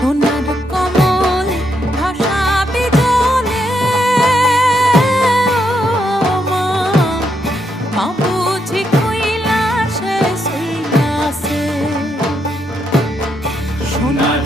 সোনার কমল ভাসাবে জলে ও মা, মা বুঝি কৈলাসে শুইয়াছে। সোনার